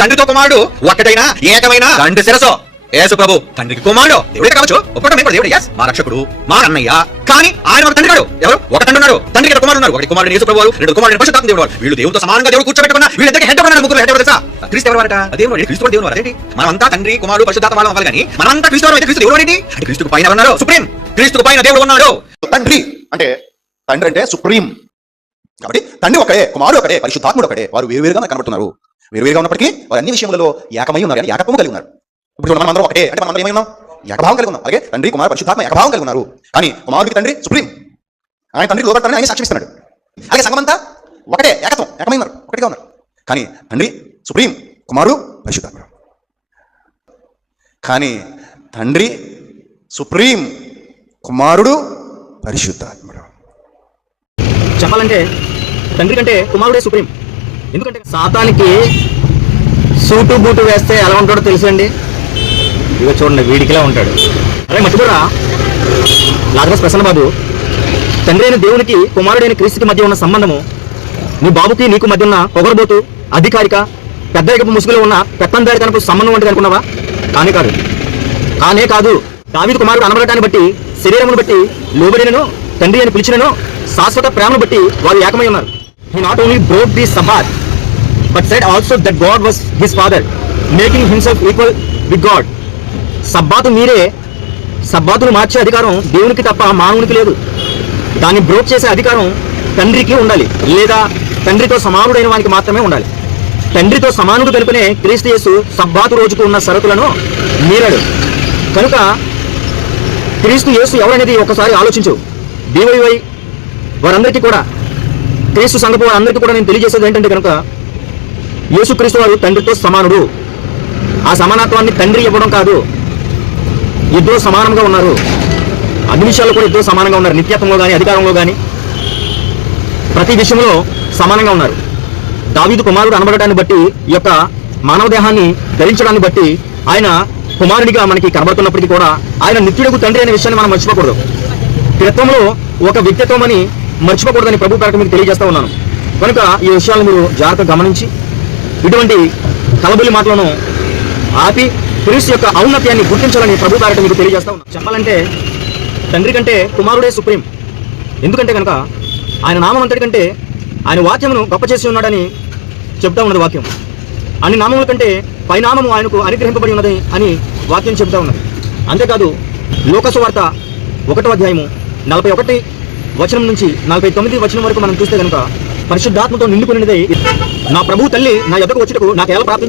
తండ్రితో కుమారుడు ఒక్కటైనా ఏకమైన తండ్రి శిరస్సు యేసు ప్రభు తండ్రికి కుమారుడు దేవుడే కావచ్చు, ఒక్కటే మేము దేవుడు యస్ మా రక్షకుడు మా అన్నయ్య. కానీ ఆయన ఒక తండ్రి కాడు. ఎవరు? ఒక తండ్రి ఉన్నాడు, తండ్రికి ఇద్దరు కుమారుడు ఉన్నారు. ఒకటి కుమారుడు యేసు ప్రభు, రెండు కుమారుడు పరిశుద్ధాత్మ దేవుడు. వీళ్ళు దేవుడితో సమానంగా దేవుడు కూర్చోబెట్టుకున్న వీళ్ళిద్దరికి హెడ్ ఎవరు? ముగ్గురు హెడ్ ఎవరు తెలుసా? క్రీస్తు ఎవరు వారట? దేవుడు క్రీస్తు దేవుడు వారు. మనమంతా తండ్రి కుమారుడు పరిశుద్ధాత్మ వాళ్ళం అవ్వాలి, కానీ మనమంతా క్రీస్తు అయితే క్రీస్తు దేవుడు ఏంటి అంటే క్రీస్తుకు పైన ఉన్నాడు సుప్రీం, క్రీస్తుకు పైన దేవుడు ఉన్నాడు. తండ్రి అంటే సుప్రీం. కాబట్టి తండ్రి ఒకడే, కుమారుడు ఒకడే, పరిశుద్ధాత్ముడు ఒకడే. వారు వేరువేరుగా కనబడుతున్నారు. వేరువేరుగా ఉన్నప్పటికీ వారు అన్ని విషయంలో ఏకమై ఉన్నారు, కానీ ఏకత్వం కలిగి ఉన్నారు. ఇప్పుడు మనం అందరం ఒకటే అంటే మనం ఏమై ఉన్నాం? ఏకభావం కలిగి ఉన్నాం. అలాగే తండ్రి కుమారుడు పరిశుద్ధాత్మ ఏకభావం కలిగి ఉన్నారు. కానీ కుమారుడికి తండ్రి సుప్రీం, ఆయన తండ్రి లోబడతానని ఆయన సాక్ష్యమిస్తున్నాడు. అలాగే సంఘమంతా ఒకటే, ఏకత్వం, ఏకమై ఉన్నారు, ఒకటిగా ఉన్నారు. కానీ తండ్రి సుప్రీం, కుమారుడు పరిశుద్ధాత్ముడు. కానీ తండ్రి సుప్రీం, కుమారుడు పరిశుద్ధాత్ముడు. చెప్పాలంటే తండ్రి కంటే కుమారుడే సుప్రీం. ఎందుకంటే సాతానికి సూటు బూటు వేస్తే ఎలా ఉంటాడో తెలుసండి. ఇక చూడండి, వీడికిలా ఉంటాడు. అదే మర్చిపోరా లాజరస్ ప్రసన్న బాబు, తండ్రి అయిన దేవునికి కుమారుడైన క్రీస్తుకి మధ్య ఉన్న సంబంధము నీ బాబుకి నీకు మధ్య ఉన్న పొగరబోతు అధికారిక పెద్ద ఎగపు ముసుగులో ఉన్న పెత్తందారి తనకు సంబంధం వంటిది అనుకున్నావా? కానే కాదు. దావీదు కుమారుడు అనబడటాన్ని బట్టి, శరీరమును బట్టి, లోబడినను తండ్రి అని పిలిచినను శాశ్వత ప్రేమను బట్టి వారు ఏకమై ఉన్నారు. He not only broke the Sabbath, but said also that God was his father, making himself equal with God. సబ్బాతు మీరే, సబ్బాతును మార్చే అధికారం దేవునికి తప్ప మానవునికి లేదు. దాన్ని బ్రోక్ చేసే అధికారం తండ్రికి ఉండాలి, లేదా తండ్రితో సమానుడైన వానికి మాత్రమే ఉండాలి. తండ్రితో సమానుడు కనుకనే క్రీస్తు యేసు సబ్బాతు రోజుకు ఉన్న షరతులను మీరాడు. కనుక క్రీస్తు యేసు ఎవరనేది ఒకసారి ఆలోచించు. డివైవై వారందరికీ కూడా, క్రీస్తు సంఘపు వారందరికీ కూడా నేను తెలియజేసేది ఏంటంటే కనుక యేసుక్రీస్తు వారు తండ్రితో సమానుడు. ఆ సమానత్వాన్ని తండ్రి ఇవ్వడం కాదు, ఇద్దరు సమానంగా ఉన్నారు. అన్ని విషయాల్లో కూడా ఇద్దరు సమానంగా ఉన్నారు. నిత్యత్వంలో కానీ, అధికారంలో కానీ, ప్రతి విషయంలో సమానంగా ఉన్నారు. దావీదు కుమారుడు అనబడటాన్ని బట్టి, ఈ యొక్క మానవ దేహాన్ని ధరించడాన్ని బట్టి ఆయన కుమారుడిగా మనకి కనబడుతున్నప్పటికీ కూడా ఆయన నిత్యుడకు తండ్రి అనే విషయాన్ని మనం మర్చిపోకూడదు. త్రిత్వంలో ఒక వ్యక్తిత్వం అని మర్చిపోకూడదని ప్రభు పేరట మీకు తెలియజేస్తూ ఉన్నాను. కనుక ఈ విషయాలను మీరు జాగ్రత్తగా గమనించి ఇటువంటి కలబులి మాటలను ఆపి క్రీస్తు యొక్క ఔన్నత్యాన్ని గుర్తించాలని ప్రభు పేరట మీకు తెలియజేస్తా ఉన్నాను. చెప్పాలంటే తండ్రి కంటే కుమారుడే సుప్రీం. ఎందుకంటే కనుక ఆయన నామం అంతటి కంటే ఆయన వాక్యమును గొప్ప చేసి ఉన్నాడని చెప్తా ఉన్నది వాక్యం. అన్ని నామముల కంటే పైనామము ఆయనకు అనుగ్రహింపబడి ఉన్నది అని వాక్యం చెబుతా ఉన్నది. అంతేకాదు లోక సువార్త 1వ అధ్యాయము 41 వచనం నుంచి 49 వచనం వరకు మనం చూస్తే కనుక పరిశుద్ధాత్మతో నిండుకున్నదే నా ప్రభు తల్లి నా యొద్దకు వచ్చుటకు నాకేలా ప్రార్థన